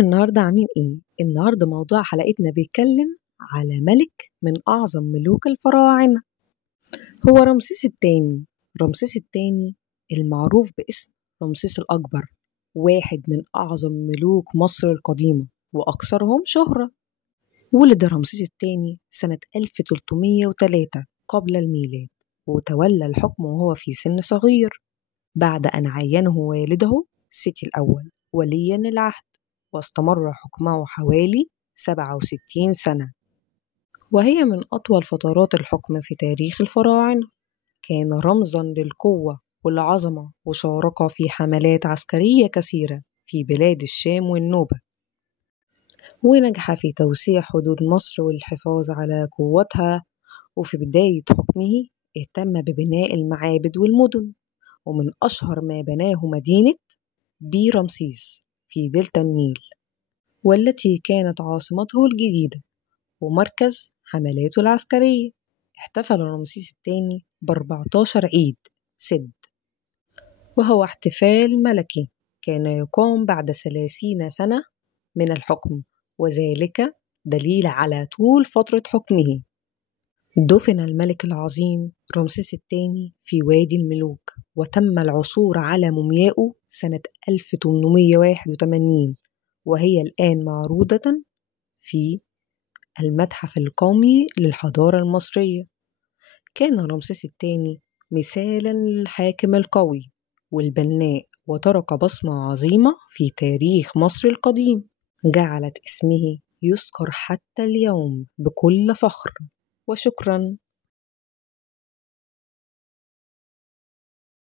ازيكم النهاردة عاملين ايه؟ النهاردة موضوع حلقتنا بيتكلم على ملك من أعظم ملوك الفراعنة. هو رمسيس الثاني. رمسيس الثاني المعروف باسم رمسيس الأكبر، واحد من أعظم ملوك مصر القديمة وأكثرهم شهرة. ولد رمسيس الثاني سنة 1303 قبل الميلاد، وتولى الحكم وهو في سن صغير بعد أن عينه والده سيتي الأول وليا العهد، واستمر حكمه حوالي 67 سنة، وهي من أطول فترات الحكم في تاريخ الفراعنة. كان رمزا للقوة والعظمة، وشارك في حملات عسكرية كثيرة في بلاد الشام والنوبة، ونجح في توسيع حدود مصر والحفاظ على قوتها. وفي بداية حكمه اهتم ببناء المعابد والمدن، ومن أشهر ما بناه مدينة بي رمسيس في دلتا النيل، والتي كانت عاصمته الجديدة ومركز حملاته العسكرية. احتفل رمسيس الثاني ب14 عيد سد، وهو احتفال ملكي كان يقام بعد 30 سنة من الحكم، وذلك دليل على طول فترة حكمه. دفن الملك العظيم رمسيس الثاني في وادي الملوك، وتم العثور على موميائه سنة 1881، وهي الآن معروضة في المتحف القومي للحضارة المصرية. كان رمسيس الثاني مثالا للحاكم القوي والبناء، وترك بصمة عظيمة في تاريخ مصر القديم جعلت اسمه يذكر حتى اليوم بكل فخر. وشكرا.